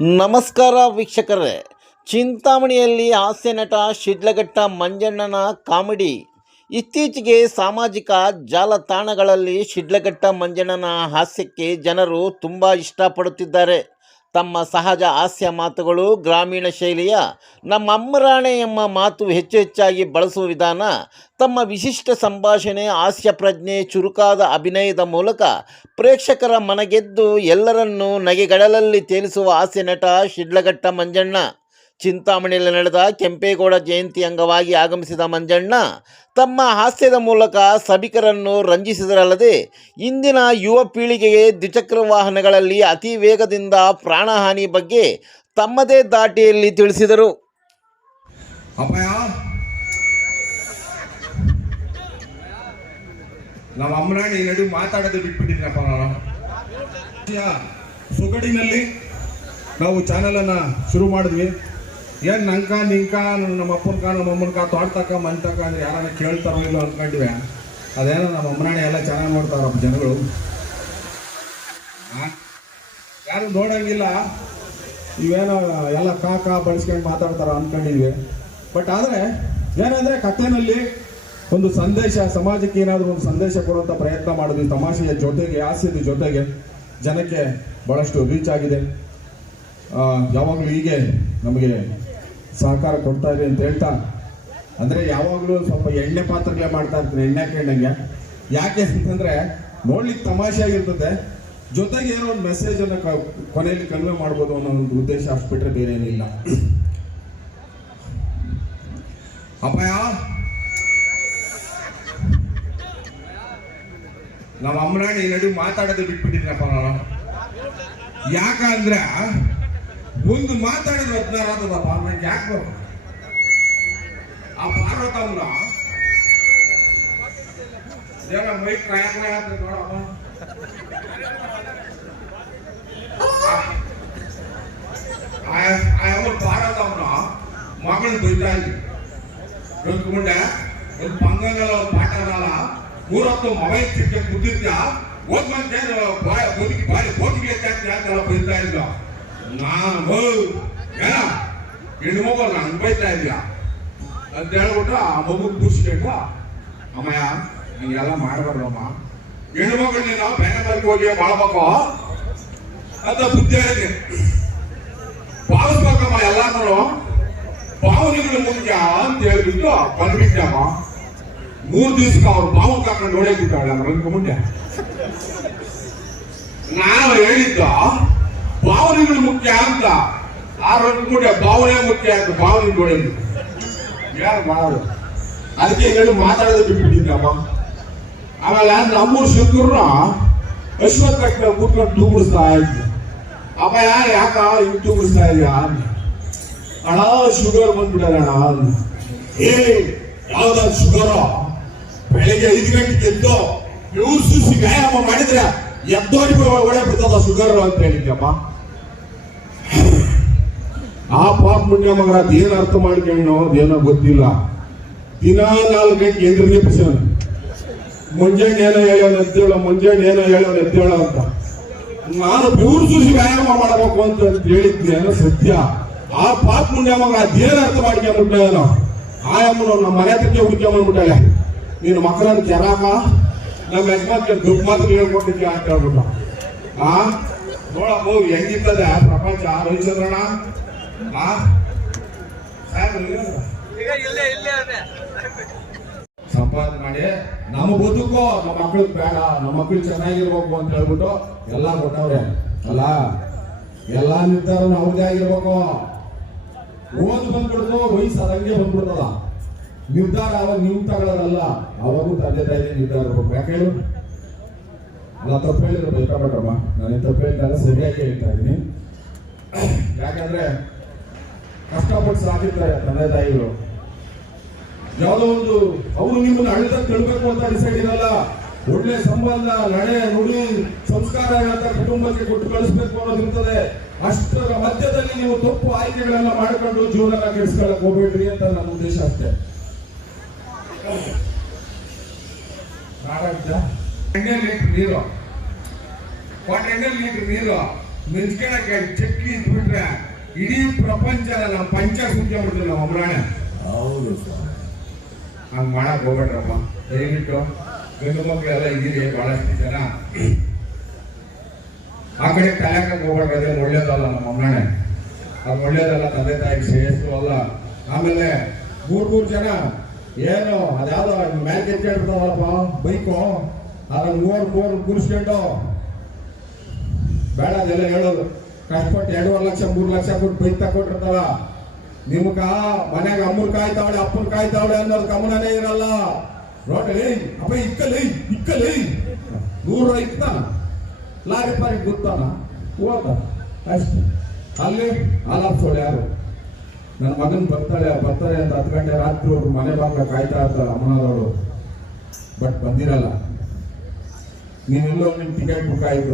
ನಮಸ್ಕಾರ ವೀಕ್ಷಕರೇ. ಚಿಂತಾಮಣಿಯಲ್ಲಿ ಹಾಸ್ಯ ನಟ ಶಿಡ್ಲಘಟ್ಟ ಮಂಜಣ್ಣನ ಕಾಮಿಡಿ. ಇತ್ತೀಚೆಗೆ ಸಾಮಾಜಿಕ ಜಾಲತಾಣಗಳಲ್ಲಿ ಶಿಡ್ಲಘಟ್ಟ ಮಂಜಣ್ಣನ ಹಾಸ್ಯಕ್ಕೆ ಜನರು ತುಂಬ ಇಷ್ಟಪಡುತ್ತಿದ್ದಾರೆ. ತಮ್ಮ ಸಹಜ ಹಾಸ್ಯ ಮಾತುಗಳು, ಗ್ರಾಮೀಣ ಶೈಲಿಯ ನಮ್ಮ ಅಮ್ಮರಾಣೆ ಎಂಬ ಮಾತು ಹೆಚ್ಚಾಗಿ ಬಳಸುವ ವಿಧಾನ, ತಮ್ಮ ವಿಶಿಷ್ಟ ಸಂಭಾಷಣೆ, ಹಾಸ್ಯ ಪ್ರಜ್ಞೆ, ಚುರುಕಾದ ಅಭಿನಯದ ಮೂಲಕ ಪ್ರೇಕ್ಷಕರ ಮನಗೆದ್ದು ಎಲ್ಲರನ್ನೂ ನಗೆಗಡಲಲ್ಲಿ ತೇಲಿಸುವ ಹಾಸ್ಯ ನಟ ಶಿಡ್ಲಘಟ್ಟ ಮಂಜಣ್ಣ. ಚಿಂತಾಮಣಿಯಲ್ಲಿ ನಡೆದ ಕೆಂಪೇಗೌಡ ಜಯಂತಿ ಅಂಗವಾಗಿ ಆಗಮಿಸಿದ ಮಂಜಣ್ಣ ತಮ್ಮ ಹಾಸ್ಯದ ಮೂಲಕ ಸಭಿಕರನ್ನು ರಂಜಿಸಿದರಲ್ಲದೆ, ಇಂದಿನ ಯುವ ಪೀಳಿಗೆಗೆ ದ್ವಿಚಕ್ರ ವಾಹನಗಳಲ್ಲಿ ಅತಿ ವೇಗದಿಂದ ಪ್ರಾಣಹಾನಿ ಬಗ್ಗೆ ತಮ್ಮದೇ ದಾಟಿಯಲ್ಲಿ ತಿಳಿಸಿದರು. ನಾವು ಅಮ್ಮನಾಡಿ ನಡು ಮಾತಾಡೋದು ಬಿಟ್ಬಿಟ್ಟಿದ್ರಪ್ಪ. ನಾನು ಸುಗಡಿನಲ್ಲಿ ನಾವು ಚಾನೆಲ್ ಅನ್ನ ಶುರು ಮಾಡಿದ್ವಿ. ಏನ್ ನಂಕ ನಿಂಕ ನಮ್ಮ ಅಪ್ಪನ ನಮ್ಮ ಅಮ್ಮನ ತೋಡ್ತಕ್ಕ ಮಂತಕ್ಕ ಅಂದ್ರೆ ಯಾರನ್ನ ಕೇಳ್ತಾರೋ ಇಲ್ಲ ಅನ್ಕೊಂಡಿವೆ. ಅದೇನೋ ನಮ್ಮ ಅಮ್ಮನಾಡಿ ಎಲ್ಲ ಚೆನ್ನಾಗಿ ನೋಡ್ತಾರಪ್ಪ ಜನಗಳು, ಯಾರು ನೋಡಂಗಿಲ್ಲ. ಇವೇನೋ ಎಲ್ಲ ಕಾಕ ಬಳಸ್ಕೊಂಡು ಮಾತಾಡ್ತಾರ ಅನ್ಕೊಂಡಿದ್ವಿ. ಬಟ್ ಆದ್ರೆ ಏನಂದ್ರೆ ಕಥೆನಲ್ಲಿ ಒಂದು ಸಂದೇಶ, ಸಮಾಜಕ್ಕೆ ಏನಾದರೂ ಒಂದು ಸಂದೇಶ ಕೊಡುವಂಥ ಪ್ರಯತ್ನ ಮಾಡಿದ್ವಿ. ತಮಾಷೆಯ ಜೊತೆಗೆ, ಹಾಸ್ಯದ ಜೊತೆಗೆ ಜನಕ್ಕೆ ಬಹಳಷ್ಟು ರೀಚ್ ಆಗಿದೆ. ಯಾವಾಗಲೂ ಹೀಗೆ ನಮಗೆ ಸಹಕಾರ ಕೊಡ್ತಾ ಇದೆ ಅಂತ ಹೇಳ್ತಾ, ಅಂದರೆ ಯಾವಾಗಲೂ ಸ್ವಲ್ಪ ಎಣ್ಣೆ ಪಾತ್ರಗಳೇ ಮಾಡ್ತಾ ಇರ್ತೀನಿ, ಎಣ್ಣೆ ಕೆಣ್ಣಂಗೆ. ಯಾಕೆ ಅಂತಂದರೆ ನೋಡ್ಲಿಕ್ಕೆ ತಮಾಷೆ ಆಗಿರ್ತದೆ, ಜೊತೆಗೆ ಏನೋ ಒಂದು ಮೆಸೇಜನ್ನು ಕೊನೆಯಲ್ಲಿ ಕನ್ವೆ ಮಾಡ್ಬೋದು ಅನ್ನೋ ಒಂದು ಉದ್ದೇಶ ಅಷ್ಟು ಬಿಟ್ಟರೆ ಬೇರೆ ಏನಿಲ್ಲ. ಅಪ್ಪಯ್ಯ, ನಮ್ಮ ಅಮ್ಮನಾಡಿ ನಡು ಮಾತಾಡೋದು ಬಿಟ್ಬಿಟ್ಟಿದ್ರಪ್ಪ. ನಾನು ಯಾಕಂದ್ರೆ ಒಂದು ಮಾತಾಡಿದ್ರೆ 16 ಆತದಪ್ಪ. ನಂಗೆ ಯಾಕೆ ಆ ಪಾರ್ವತಮ್ಮನ ಏನೋ ಮೈ ಕಾಯಕ ನೋಡಪ್ಪ. ಪಾರ್ವತಮ್ಮನ ಮಗಳನ್ನ ಬೈತಾ ಇದ್ವಿ. ಹೇಳ್ಕೊಂಡೆ ಒಂದು ಪಂಗಂಗಲ್ಲ, ಒಂದು ಪಾಠ ಅಲ್ಲ, 3 ಮೊಬೈಲ್ ಸಿಕ್ಕ ಕುದ್ದಿದ್ದ ಓದ್ ಮಂದಿ ಬಾರಿ ಬೋಟಿಗೆ ಅಂತೆಲ್ಲ ಬೈತಾ ಇದ್ದ. ನಾನು ಹೆಣ್ಣು ಮಗು ನಾನು ಬೈತಾ ಇದ್ದ ಅಂತ ಹೇಳ್ಬಿಟ್ಟು ಆ ಮಗು ಕೂರ್ಸ್ಬೇಕು. ಅಮ್ಮಯ್ಯ ಹಿಂಗೆಲ್ಲ ಮಾಡಬಾರ್ದಮ್ಮ, ಹೆಣ್ಣು ಮಗಳು ನೀನು ಬೇರೆ ಬರ್ಗೆ ಹೋಗಿ ಮಾಡ್ಬೇಕು ಅಂತ ಬುದ್ಧಿ ಹೇಳಿದೆ. ಭಾವಿಸ್ಬೇಕಮ್ಮ, ಎಲ್ಲಾರು ಭಾವನೆಗಳು ಮುಖ್ಯ ಅಂತ ಹೇಳ್ಬಿಟ್ಟು ಬಂದ್ಬಿಟ್ಟಮ್ಮ. 3 ದಿವಸಕ್ಕೆ ಅವ್ರು ಭಾವನ ಕಾಕೊಂಡು ಹೊಡೆಯಬಿಟ್ಟಾಳೆ ರಂಗ ಮುಂದೆ. ನಾನು ಹೇಳಿದ್ದ ಭಾವನೆಗಳು ಮುಖ್ಯ ಅಂತ, ಆ ರಂಗ ಮುಂದೆ ಭಾವನೆ ಮುಖ್ಯ ಅಂತ ಭಾವನೆ ಹೊಡೆಯುದು ಯಾರು ಮಾಡೋದು. ಅದಕ್ಕೆ ಹೇಳಿ ಮಾತಾಡೋದು ಬಿಟ್ಬಿಟ್ಟಿದ್ದಮ್ಮ. ಆಮೇಲೆ ನಮ್ಮೂರು ಶುಕ್ರನ ಅಶ್ವತ್ಥ ಕೂತ್ಕೊಂಡು ತೂಗಿಸ್ತಾ ಇದ್ದೆ. ಅಮ್ಮ ಯಾಕ ಹಿಂಗ್ ತೂಗಿಸ್ತಾ ಇದೆಯಾ? ಅಣ್ಣ ಶುಗರ್ ಬಂದ್ಬಿಡೋಣ. ಏ ಯಾವ್ದಾದ್ರು ಶುಗರ್? ಬೆಳಿಗ್ಗೆ 5 ಗಂಟೆಗೆ ಎದ್ದು ಇವ್ರು ಸುಸಿ ವ್ಯಾಯಾಮ ಮಾಡಿದ್ರೆ ಎದ್ದೋಡಿ ಒಡೆ ಬಿಡ್ತದ ಶುಗರ್ ಅಂತ ಹೇಳಿದ್ದಮ್ಮ. ಆ ಪಾಪ ಮುಂಡೆ ಮಗ ಅದೇನು ಅರ್ಥ ಮಾಡ್ಕೊಂಡು ಅದೇನೋ ಗೊತ್ತಿಲ್ಲ. ದಿನ 4 ಗಂಟೆಗೆ ಎದ್ರಿಗೆ ಪುಷನ್ ಮುಂಜಾನೆ ಏನೋ ಹೇಳೋಣ ಎದ್ದೇಳ, ಮುಂಜಾನೆ ಏನೋ ಹೇಳೋಣ ಎದ್ದೇಳ ಅಂತ. ನಾನು ಇವ್ರು ಸುಸಿ ವ್ಯಾಯಾಮ ಮಾಡಬೇಕು ಅಂತ ಹೇಳಿದ್ದೇನೋ ಸತ್ಯ. ಆ ಪಾಪ ಮುಂಡೆ ಮಗ ಅದೇನು ಅರ್ಥ ಮಾಡ್ಕೊಂಡ್ಬಿಟ್ಟೇನೋ. ಆ ಅಮ್ಮನ ನಮ್ಮ ಮನೆ ಹತ್ರಕ್ಕೆ ಹುಡ್ಕೊಂಡ್ಬಿಟ್ಟಾಳೆ. ನೀನು ಮಕ್ಕಳನ್ನು ಕೆರಾಕ ನಮ್ಮ ಯಜಮಾನ್ಗೆ ದುಡ್ಡು ಮಾತ್ರ ಹೇಳ್ಕೊಟ್ಟಿದ್ಯಾ ಅಂತ ಹೇಳ್ಬಿಟ್ಟು. ನೋಡಮ್ಮ ಹೆಂಗಿರ್ತದೆ ಪ್ರಪಂಚ ರವಿಚಂದ್ರಣ್ಣ. ಸಂಪಾದನೆ ಮಾಡಿ ನಮ್ಮ ಬದುಕೋ ನಮ್ಮ ಮಕ್ಳಿಗೆ ಬೇಡ, ನಮ್ಮ ಮಕ್ಳು ಚೆನ್ನಾಗಿರ್ಬೇಕು ಅಂತ ಹೇಳ್ಬಿಟ್ಟು ಎಲ್ಲ ಕೊಟ್ಟವ್ರೆ ಅಲ್ಲ. ಎಲ್ಲ ನಿರ್ಧಾರ ಅವ್ರದೇ ಆಗಿರ್ಬೇಕು. ಓದ್ ಬಂದ್ಬಿಡ್ತು, ವಯಸ್ಸು ಅದಂಗೆ ಬಂದ್ಬಿಡ್ತದ. ನಿರ್ಧಾರ ಅವಾಗ ನೀವು ತಗೊಳ್ಳೋದಲ್ಲ, ಅವಾಗೂ ತಂದೆ ತಾಯಿ ನಿರ್ಧಾರ ಇರ್ಬೇಕು. ಯಾಕೆ ಹೇಳು? ನಾನು ತಪ್ಪು ಹೇಳಿದ್ರು ಬೇಕಾಗ್ಬೇಕಮ್ಮ, ನಾನು ತಪ್ಪು ಹೇಳ್ತಾರೆ ಸರಿಯಾಗಿ ಹೇಳ್ತಾ ಇದ್ದೀನಿ. ಯಾಕಂದ್ರೆ ಕಷ್ಟಪಟ್ಟು ಸಾಕಿರ್ತಾರೆ ತಂದೆ ತಾಯಿಗಳು. ಯಾವುದೋ ಒಂದು ಅವರು ನಿಮ್ಮನ್ನು ಅಳಿತ ತಿಳ್ಬೇಕು ಅಂತ ಡಿಸೈಡ್ ಇರಲ್ಲ. ಒಳ್ಳೆ ಸಂಬಂಧ, ನಡೆ, ನುಡಿ, ಸಂಸ್ಕಾರ ಕುಟುಂಬಕ್ಕೆ ಕೊಟ್ಟು ಕಳಿಸ್ಬೇಕು ಅನ್ನೋದು ಇರ್ತದೆ. ಅಷ್ಟರ ಮಧ್ಯದಲ್ಲಿ ನೀವು ತಪ್ಪು ಆಯ್ಕೆಗಳನ್ನ ಮಾಡಿಕೊಂಡು ಜೀವನ ಕೆಡಿಸ್ಕೊಳ್ಳಕ್ ಹೋಗ್ಬೇಡ್ರಿ ಅಂತ ನನ್ನ ಉದ್ದೇಶ ಅಷ್ಟೇ. ನೀರು 1 ಲೀಟರ್ ನೀರು ಮೆಚ್ಕೊಳಕ್ಕೆ ಚಕ್ಕಿ ಇದ್ಬಿಟ್ರೆ ಇಡೀ ಪ್ರಪಂಚನ ನಮ್ಮ ಪಂಚ ಸುದ್ದಿ ಆಗ್ಬಿಡ್ತೀವಿ ನಾವು ಅಮ್ರಾಣ. ಹೌದು ಸ್ವಾಮಿ. ಹಂಗ್ ಮಾಡಕ್ ಹೋಗ್ಬೇಡ್ರಪ್ಪ ದಯವಿಟ್ಟು. ಗಂಡು ಮಕ್ಕಳೆಲ್ಲ ಇದೀರಿ ಬಹಳಷ್ಟು ಜನ, ಆ ಕಡೆ ತಲೆಕಾಗ ಹೋಗ್ಬೇಡ್ರಿ. ಅದೇನು ಒಳ್ಳೇದಲ್ಲ ನಮ್ಮ ಅಮ್ಮನೆ, ಅದು ಒಳ್ಳೇದಲ್ಲ, ತಂದೆ ತಾಯಿ ಶ್ರೇಯಸ್ಸು ಅಲ್ಲ. ಆಮೇಲೆ ಮೂರ್ ಜನ ಏನು ಅದ್ಯಾವ್ದೋ ಮ್ಯಾಲ್ ಕೆತ್ತಿರ್ತಾವಲ್ಲಪ್ಪ ಬೈಕು, ಅದನ್ನ ಮೂರು ಕೂರಿಸ್ಕೊಂಡು ಬೇಡ ಅದೆಲ್ಲ ಹೇಳೋದು. ಕಷ್ಟಪಟ್ಟು 2.5 ಲಕ್ಷ 3 ಲಕ್ಷ ಕೊಟ್ಟು ಬೈಕ್ ತಗೊಂಡಿರ್ತಾವ. ನಿಮ್ಗ ಮನ್ಯಾಗ ಅಮ್ಮನ್ ಕಾಯ್ತಾವಳೆ ಅಪ್ಪನ್ ಕಾಯ್ತಾವಳೆ ಅನ್ನೋದು ಗಮನನೇ ಇರಲ್ಲ. ನೋಡ್ರಿ ಅಪ್ಪ ಇಕ್ಕಲಿ 100 ಇಕ್ತಾನ, ಲಾರಿ ಪಾರಿ ಗೊತ್ತಾನ ಹೋದ ಅಷ್ಟೇ. ಅಲ್ಲಿ ಆಲಾಪ್ಸೋಳು ಯಾರು, ನನ್ನ ಮಗನ್ ಬರ್ತಾರೆ ಅಂತ 10 ಗಂಟೆ ರಾತ್ರಿ ಅವ್ರು ಮನೆ ಬಾಗ್ಲ ಕಾಯ್ತಾ ಇರ್ತಾರೆ ಅಮ್ಮನವರು. ಬಟ್ ಬಂದಿರಲ್ಲ. ನೀನೆಲ್ಲೋ ನಿಮ್ ಟಿಕೆಟ್ ಬುಕ್ ಆಯ್ತು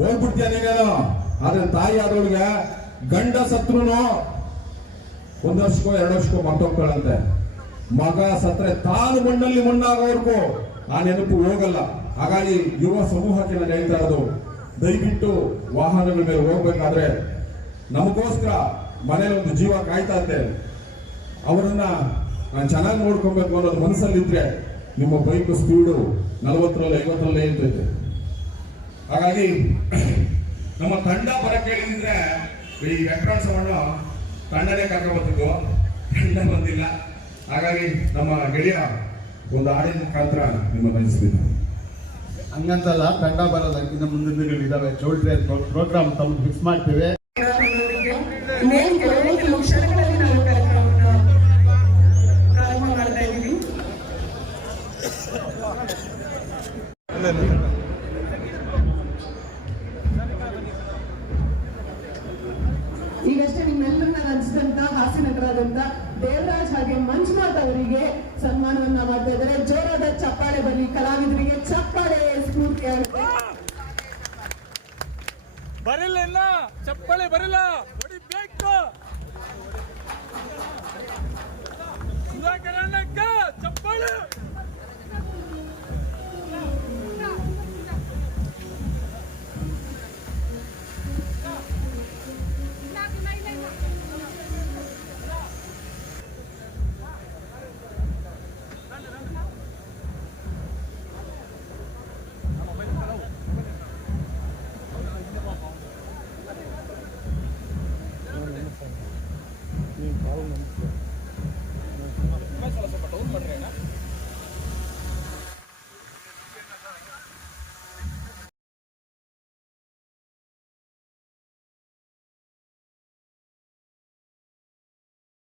ಹೋಗ್ಬಿಡ್ತೀಯ ನೀನೇನೋ. ಆದ್ರೆ ತಾಯಿ ಆದವಳಿಗೆ ಗಂಡ ಸತ್ರುನು 1 ವರ್ಷಕ್ಕೋ 2 ವರ್ಷಕ್ಕೋ ಮತ್ತೊಂದ್ಕೊಳ್ಳಂತೆ. ಮಗ ಸತ್ರೆ ತಾನು ಮಣ್ಣಲ್ಲಿ ಮಣ್ಣಾಗೋವರೆಗೂ ಆ ನೆನಪು ಹೋಗಲ್ಲ. ಹಾಗಾಗಿ ಯುವ ಸಮೂಹಕ್ಕೆ ನಾನು ಹೇಳ್ತಾ ಇರೋದು, ದಯವಿಟ್ಟು ವಾಹನಗಳ ಮೇಲೆ ಹೋಗ್ಬೇಕಾದ್ರೆ ನಮಗೋಸ್ಕರ ಮನೇಲಿ ಒಂದು ಜೀವ ಕಾಯ್ತಾ ಇದ್ದೆ, ಅವರನ್ನ ನಾನು ಚೆನ್ನಾಗಿ ನೋಡ್ಕೊಬೇಕು ಅನ್ನೋದು ಮನಸ್ಸಲ್ಲಿದ್ರೆ ನಿಮ್ಮ ಬೈಕ್ ಸ್ಪೀಡು 40ರಲ್ಲಿ 50ರಲ್ಲೇ ಇರ್ತೈತೆ. ಹಾಗಾಗಿ ನಮ್ಮ ತಂಡ ಬರಕ್ಕೆ ಹೇಳಿದ್ರೆ ಈ ವೆಟ್ರಾನ್ಸ್ ಅನ್ನು ತಂಡನೇ ಕರ್ಕೊಂಡ್ಬರ್ತಿದ್ವು, ತಂಡ ಬಂದಿಲ್ಲ. ಹಾಗಾಗಿ ನಮ್ಮ ಗೆಳೆಯ ಒಂದು ಹಾಡಿನ ಮುಖಾಂತರ ನಿಮ್ಮ ಬಯಸ್ತೀನಿ. ಹಂಗಂತಲ್ಲ, ತಂಡ ಬರೋದ ಇನ್ನು ಮುಂದಿನ ದಿನಗಳಿದ್ದಾವೆ. ಚೌಲ್ಟ್ರಿ ಪ್ರೋಗ್ರಾಮ್ ತಮ್ಮ ಫಿಕ್ಸ್ ಮಾಡ್ತೀವಿ. ಕೆಲವು ಕ್ಷಣಗಳಲ್ಲಿ ನಾವು ಕಾರ್ಯಕ್ರಮವನ್ನು ಪ್ರಾರಂಭ ಮಾಡ್ತಾ ಇದ್ದೀವಿ. ಈಗಷ್ಟೇ ನಿಮ್ಮೆಲ್ಲರನ್ನ ರಂಜಿಸಿದಂತ ಹಾಸ್ಯ ನಟರಾದಂತ ದೇವರಾಜ್ ಹಾಗೆ ಮಂಜುನಾಥ್ ಅವರಿಗೆ ಸನ್ಮಾನವನ್ನ ಮಾಡ್ತಾ ಇದ್ದಾರೆ. ಜೋರಾದ ಚಪ್ಪಾಳೆ ಬರಲಿ, ಕಲಾವಿದರಿಗೆ ಚಪ್ಪಾಳೆ ಸ್ಫೂರ್ತಿ ಆಗುತ್ತೆ. ಬರಿಲ್ಲ, ಚಪ್ಪಾಳೆ ಬರಿಲ್ಲ.